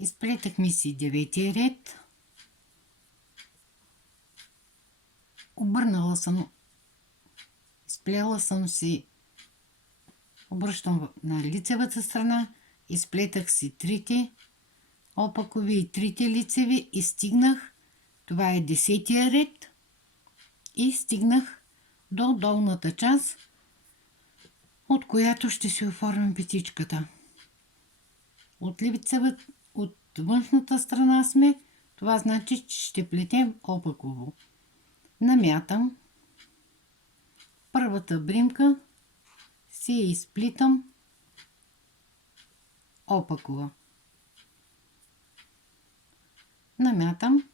изплетахме си 9-ти ред. Обърнала съм, изплела съм си, обръщам на лицевата страна, изплетах си трите опакови и трите лицеви и стигнах, това е 10-тия ред, и стигнах до долната част, от която ще си оформим петичката. От външната страна сме, това значи, че ще плетем опаково. Намятам първата бримка, си я изплитам опакова. Намятам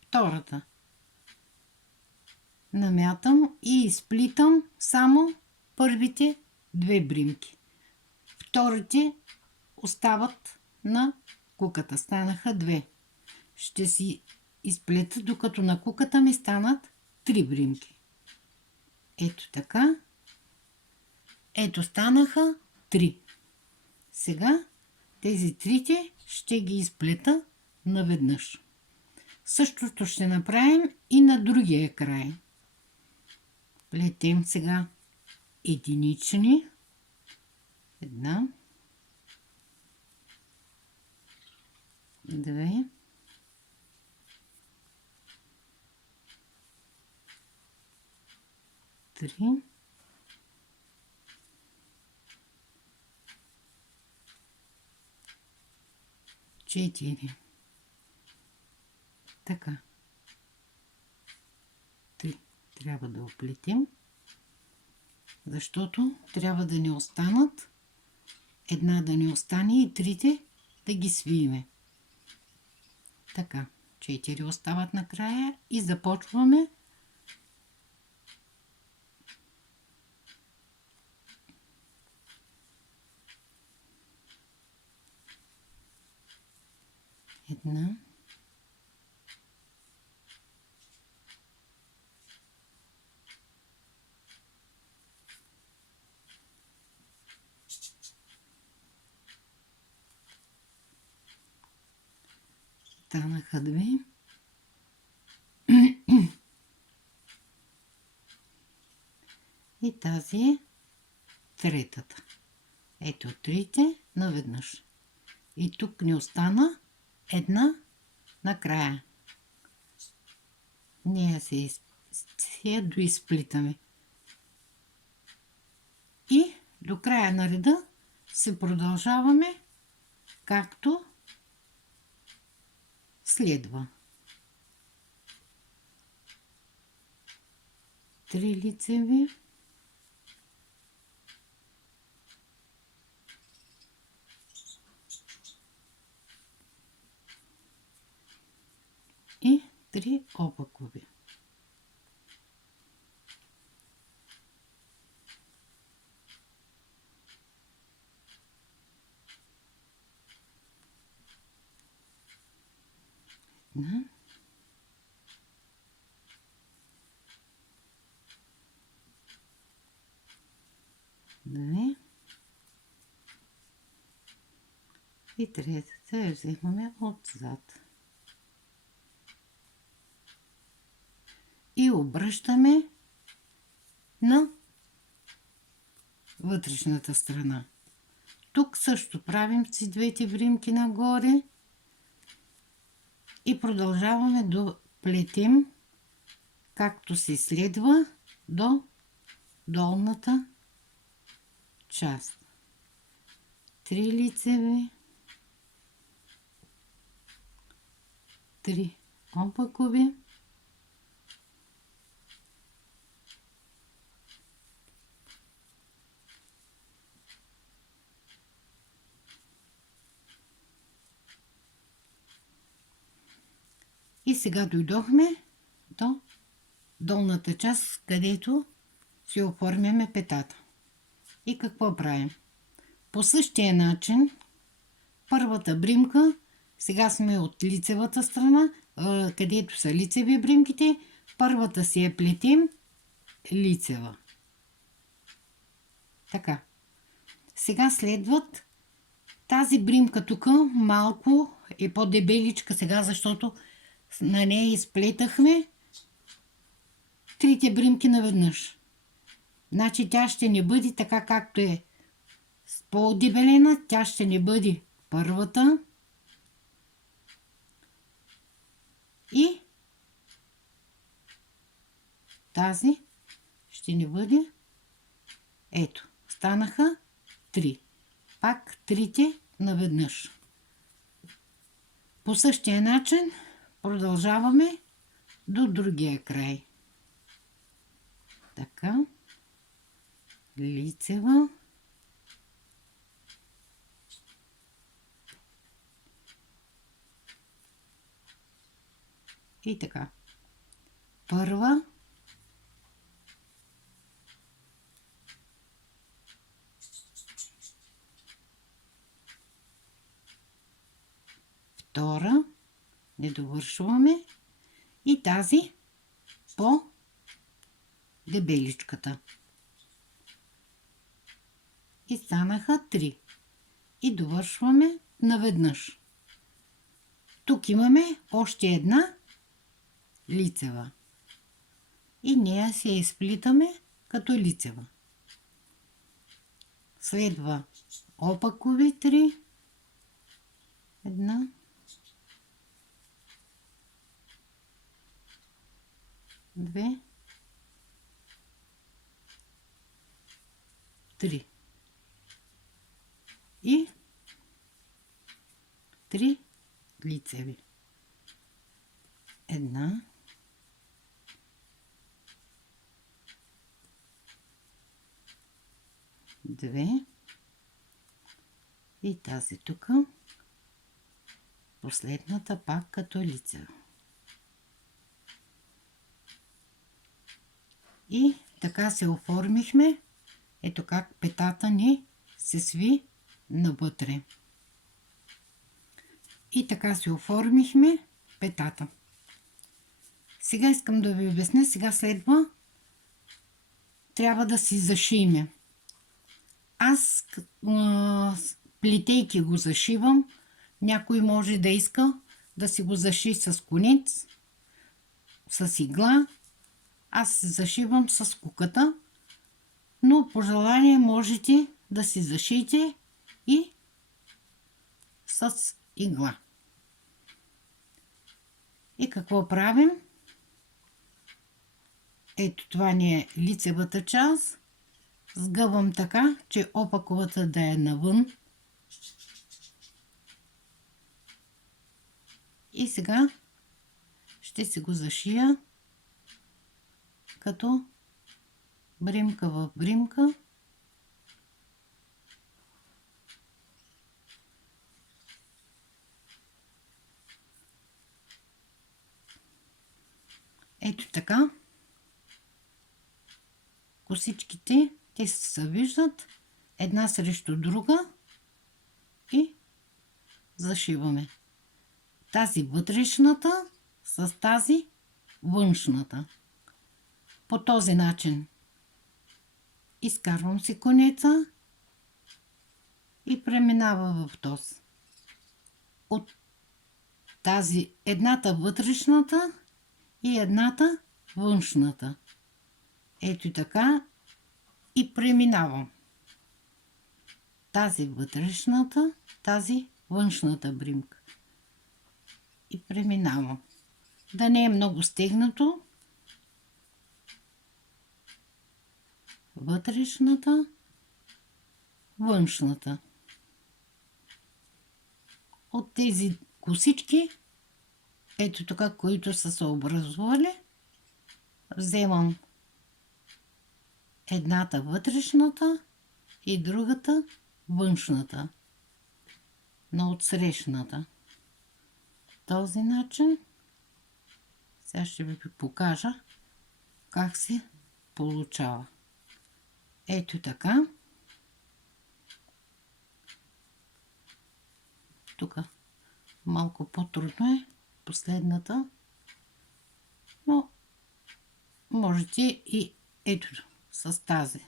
втората. Намятам и изплитам само първите две бримки. Вторите остават на куката. Станаха две. Ще си изплета, докато на куката ми станат 3 бримки. Ето така. Ето станаха 3. Сега тези трите ще ги изплета наведнъж. Същото ще направим и на другия край. Плетем сега единични. Една, две, три, четири. Така. 3 трябва да оплетим, защото трябва да ни останат, една да ни остане и трите да ги свиеме. Така, 4 остават накрая и започваме една, станаха 2 и тази е третата. Ето трите наведнъж. И тук ни остана една накрая. Ние се я доизплитаме. И до края на реда се продължаваме както следва. 3 лицеви, и 3 опакови. Една, две и третата я вземаме отзад. И обръщаме на вътрешната страна. Тук също правим си двете бримки нагоре и продължаваме да плетем както се следва до долната част. 3 лицеви, 3 опакови, и сега дойдохме до долната част, където си оформяме петата. И какво правим? По същия начин, първата бримка, сега сме от лицевата страна, където са лицеви бримките, първата си я плетим лицева. Така. Сега следват тази бримка тук малко е по-дебеличка сега, защото на нея изплетахме трите бримки наведнъж. Значи тя ще не бъде така, както е по-дебелена, тя ще не бъде първата и тази ще ни бъде, ето, станаха 3. Пак трите наведнъж. По същия начин продължаваме до другия край. Така, лицева, и така. Първа, втора, не довършваме, и тази по дебеличката. И станаха 3. И довършваме наведнъж. Тук имаме още една лицева. И нея се изплитаме като лицева. Следва опакови 3. Една. Две. 3. И 3 лицеви. Една. Две. И тази тук. Последната пак като лицева. И така се оформихме. Ето как петата ни се сви навътре. И така се оформихме петата. Сега искам да ви обясня. Сега следва, трябва да си зашиме. Аз плетейки го зашивам. Някой може да иска да си го заши с конец, с игла. Аз зашивам с куката, но по желание можете да си зашиете и с игла. И какво правим? Ето това ни е лицевата част. Сгъвам така, че опаковата да е навън. И сега ще си го зашия като бримка в бримка. Ето така. Косичките, те се виждат една срещу друга и зашиваме. Тази вътрешната с тази външната. По този начин изкарвам си конеца и преминава в този. От тази едната вътрешната и едната външната. Ето така и преминавам. Тази вътрешната, тази външната бримка. И преминавам. Да не е много стегнато. Вътрешната, външната. От тези косички, ето така, които са се образували, вземам едната вътрешната и другата външната на отсрещната. Този начин сега ще ви покажа как се получава. Ето така. Тук малко по-трудно е последната, но можете и ето с тази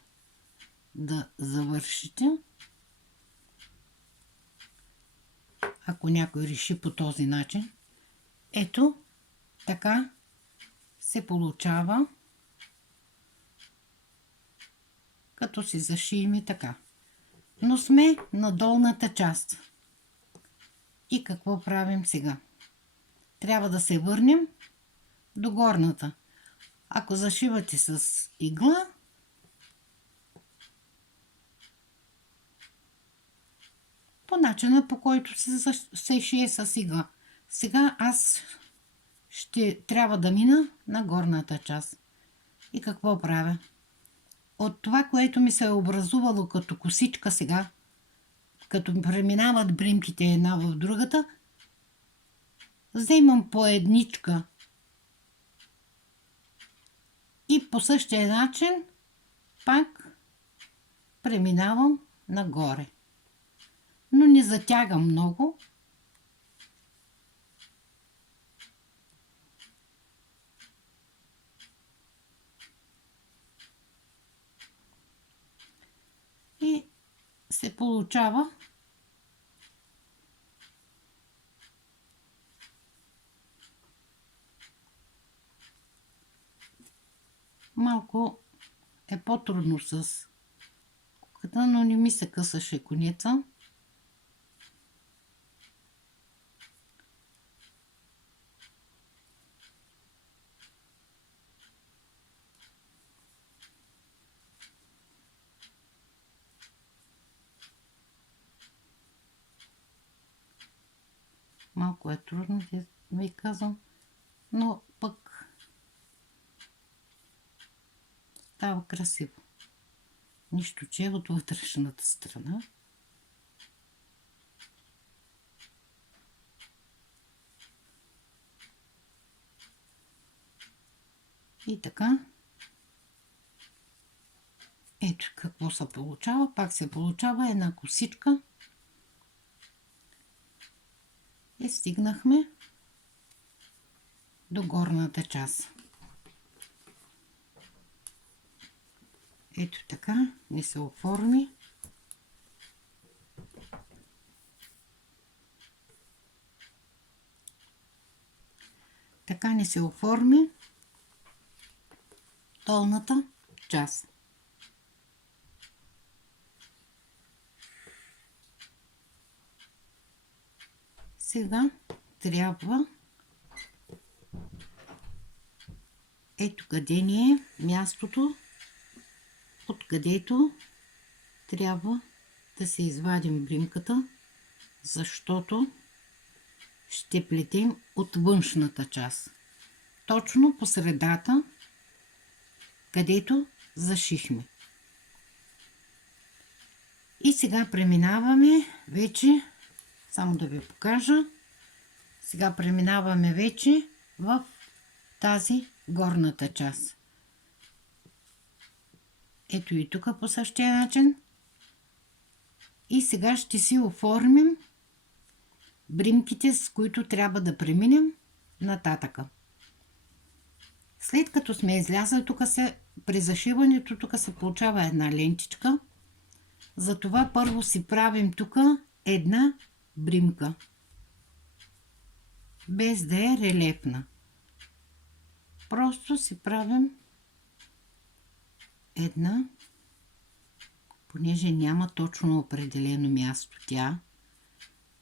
да завършите. ако някой реши по този начин. Ето, така се получава, като си зашием и така. Но сме на долната част. И какво правим сега? Трябва да се върнем до горната. Ако зашивате с игла, по начина, по който се шие с игла. Сега аз ще трябва да мина на горната част. И какво правя? От това, което ми се е образувало като косичка сега, като преминават бримките една в другата, вземам по едничка и по същия начин пак преминавам нагоре. Но не затягам много. И се получава малко е по-трудно с куката, но не ми се късаше конеца. Малко е трудно, ви казвам, но пък става красиво. Нищо, че е от вътрешната страна. И така. Ето какво се получава. Пак се получава една косичка. И стигнахме до горната част. Ето така ни се оформи. Така ни се оформи долната част. Сега трябва, ето къде ни е мястото, откъдето трябва да се извадим бримката, защото ще плетем от външната част. Точно по средата, където зашихме. И сега преминаваме вече, само да ви покажа, сега преминаваме вече в тази горната част. Ето и тук по същия начин. И сега ще си оформим бримките, с които трябва да преминем нататъка. След като сме излязли, при зашиването тук се получава една лентичка. Затова първо си правим тук една бримка, без да е релефна. Просто си правим една, понеже няма точно определено място тя,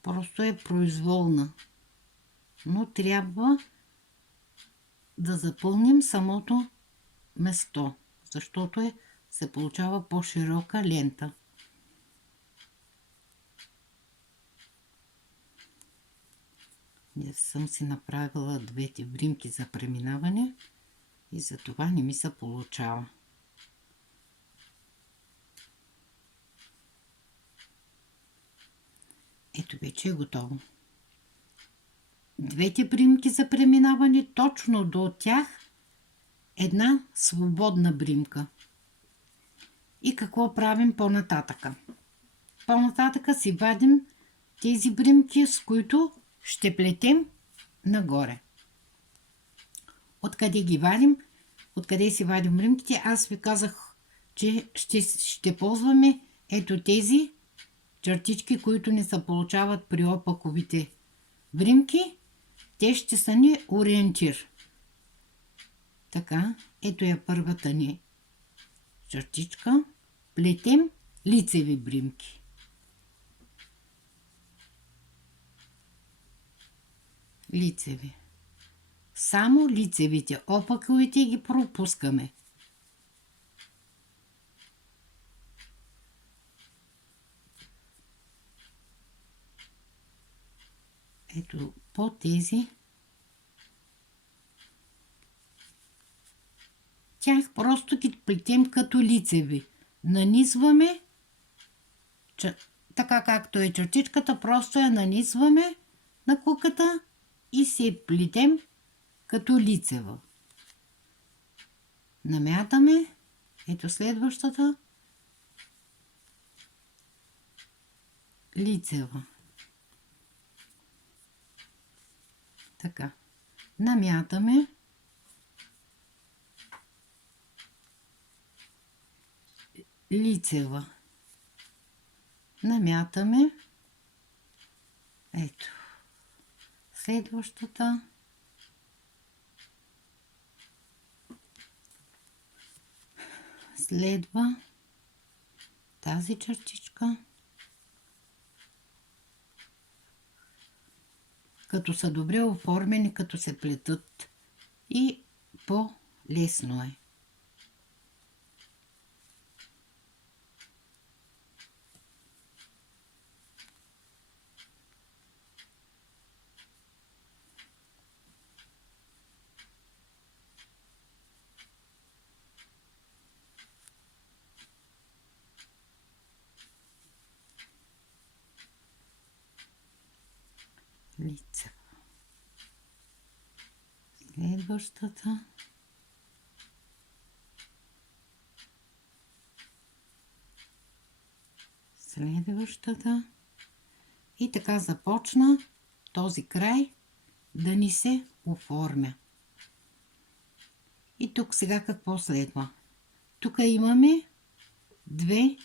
просто е произволна, но трябва да запълним самото место, защото се получава по-широка лента. Не съм си направила двете бримки за преминаване и затова не ми се получава. Ето вече е готово. Двете бримки за преминаване, точно до тях една свободна бримка. И какво правим по-нататъка? По-нататъка си вадим тези бримки, с които ще плетем нагоре. Откъде ги вадим? Откъде си вадим бримките? Аз ви казах, че ще ползваме ето тези чертички, които ни се получават при опаковите бримки, те ще са ни ориентир. Така, ето я първата ни чертичка. Плетем лицеви бримки. Лицеви. Само лицевите, опаковите ги пропускаме. Ето по тези. Тях просто ги плетем като лицеви. Нанизваме, така както е чертичката, просто я нанизваме на куката и се плетем като лицева. Намятаме. Ето следващата. Лицева. Така. Намятаме. Лицева. Намятаме. Ето. Следващата. Следва тази чертичка. Като са добре оформени, като се плетат и по-лесно е. Лицева. Следващата. Следващата. И така започна този край да ни се оформя. И тук сега какво следва? Тук имаме две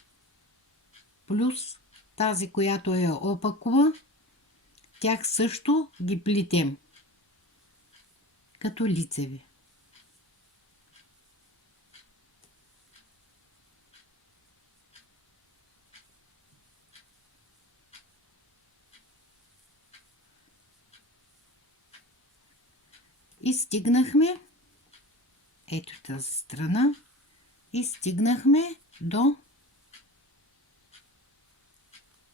плюс тази, която е опакова. Тях също ги плетем като лицеви. И стигнахме, ето тази страна, и стигнахме до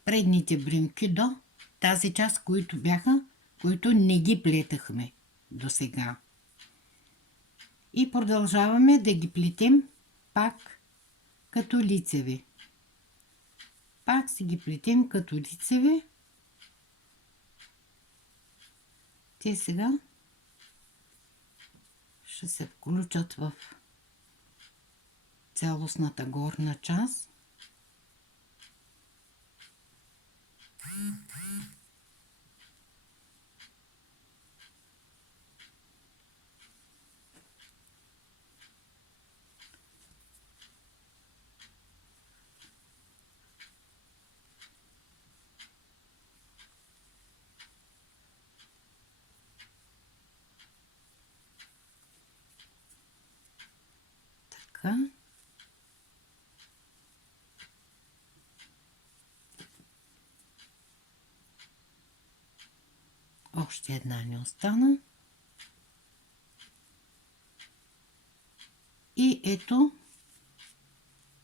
предните бримки, до тази част, които не ги плетахме до сега. И продължаваме да ги плетем пак като лицеви. Пак си ги плетем като лицеви. Те сега ще се включат в цялостната горна част. Така. Още една ни остана. И ето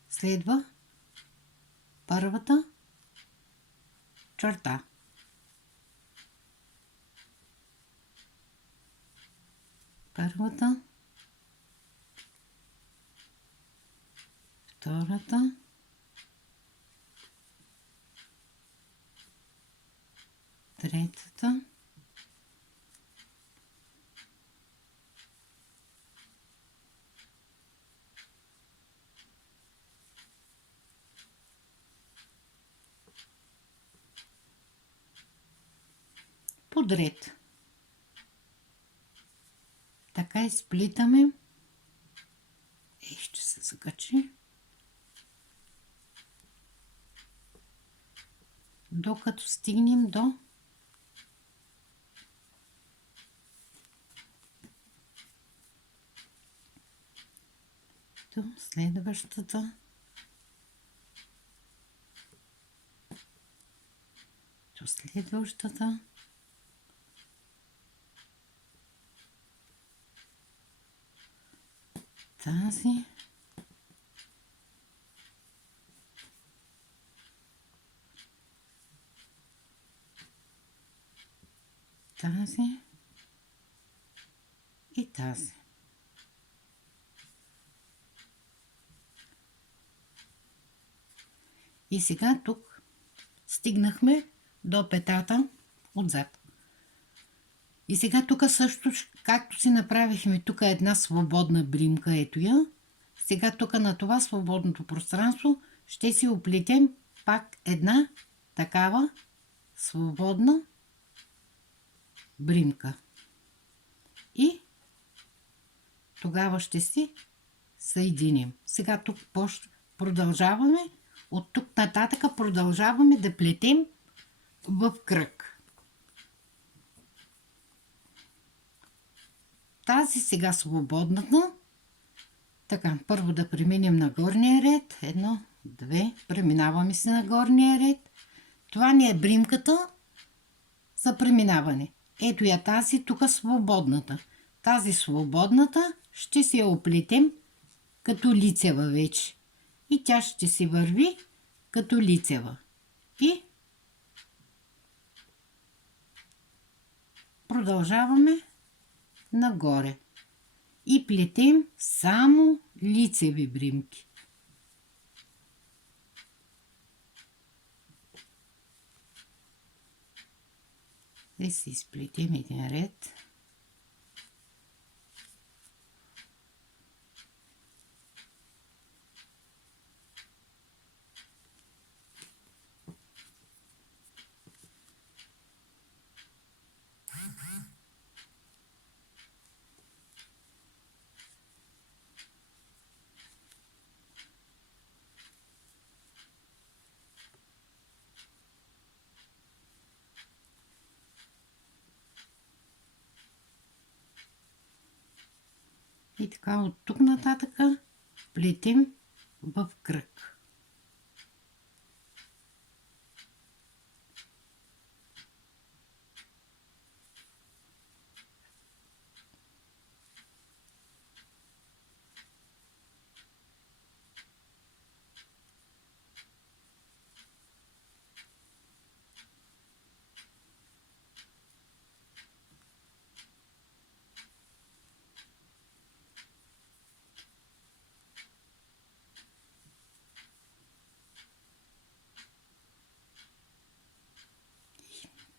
следва първата черта. Първата, втората, третата, подред. Така изплитаме. Ще се закачи. докато стигнем до следващата. До следващата. Тази. Тази. И тази. И сега тук стигнахме до петата отзад. И сега тук също, както си направихме, тук е една свободна бримка, ето я. Сега тук на това свободното пространство ще си оплетем пак една такава свободна бримка. И тогава ще си съединим. Сега тук продължаваме. От тук нататък продължаваме да плетем в кръг. Тази сега свободната. Така, първо да преминем на горния ред. 1, 2. Преминаваме се на горния ред. Това ни е бримката за преминаване. Ето я тази, тук свободната. Тази свободната ще си я оплетем като лицева вече. И тя ще си върви като лицева. И продължаваме нагоре. И плетем само лицеви бримки. Да си изплетем един ред. И така от тук нататък плетем в кръг.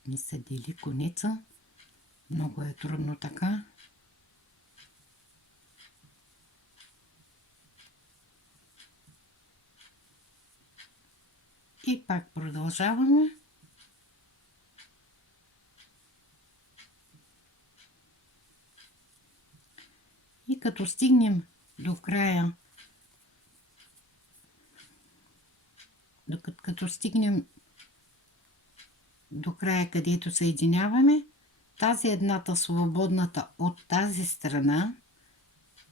Ми се дели конеца. Много е трудно така. И пак продължаваме. И като стигнем до края, като стигнем до края, където съединяваме, тази едната свободната от тази страна,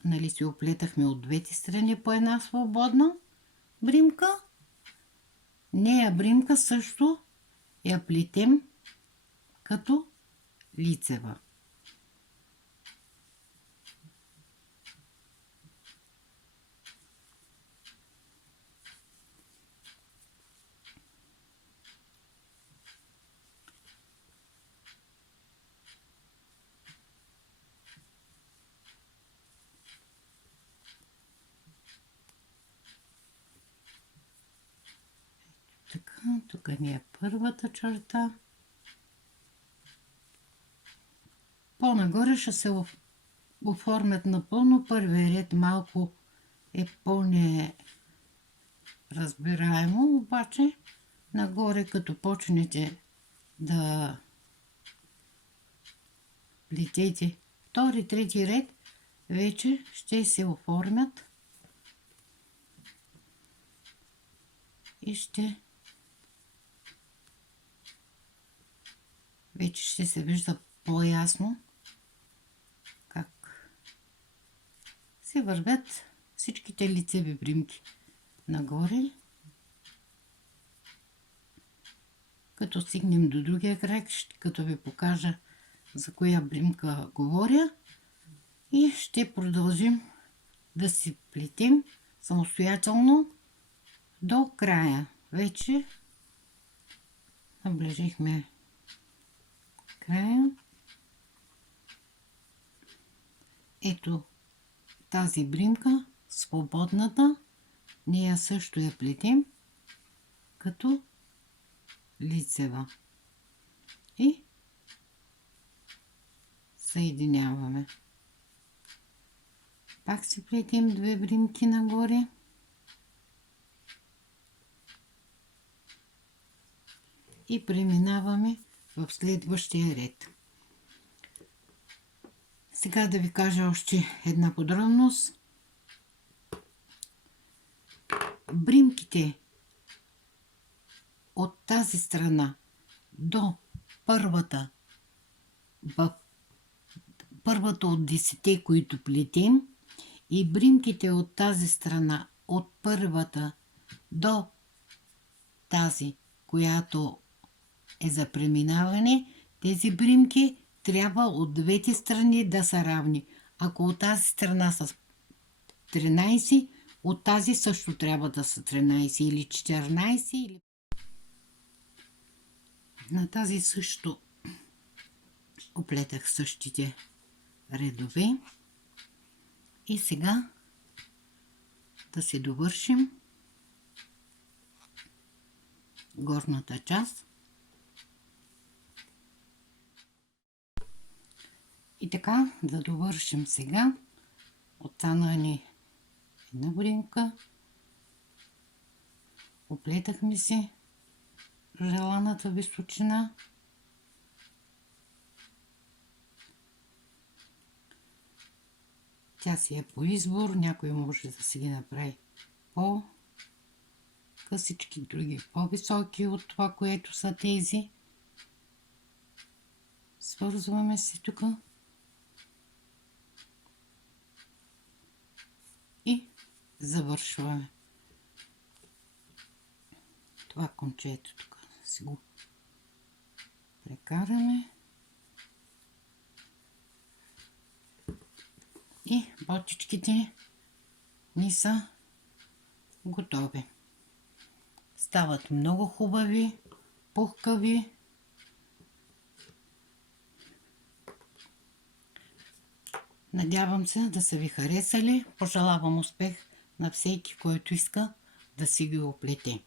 нали си оплетахме от двете страни по една свободна бримка, нея бримка също я плетем като лицева. Така, тук ни е първата черта. По-нагоре ще се оформят напълно. Първият ред малко е по-неразбираемо, обаче нагоре като почнете да плетете втори, трети ред, вече ще се оформят и ще вече ще се вижда по-ясно как се вървят всичките лицеви бримки нагоре. Като стигнем до другия край, като ви покажа за коя бримка говоря, и ще продължим да си плетем самостоятелно до края. Вече наближихме края. Ето тази бримка, свободната, ние също я плетем като лицева и съединяваме. Пак си плетем 2 бримки нагоре и преминаваме в следващия ред. Сега да ви кажа още една подробност. Бримките от тази страна до първата от 10, които плетем, и бримките от тази страна от първата до тази, която е за преминаване, тези бримки трябва от двете страни да са равни. Ако от тази страна са 13, от тази също трябва да са 13 или 14. Или... На тази също оплетах същите редове. И сега да си довършим горната част. И така, да довършим сега. Остана ни една бримка. Оплетахме си желаната височина. Тя си е по избор. Някой може да си ги направи по-късички, други по-високи от това, което са тези. Свързваме се тук и завършваме. Това кончето тук си го прекараме. И ботичките ни са готови. Стават много хубави, пухкави. Надявам се да са ви харесали. Пожелавам успех на всеки, който иска да си ги оплете.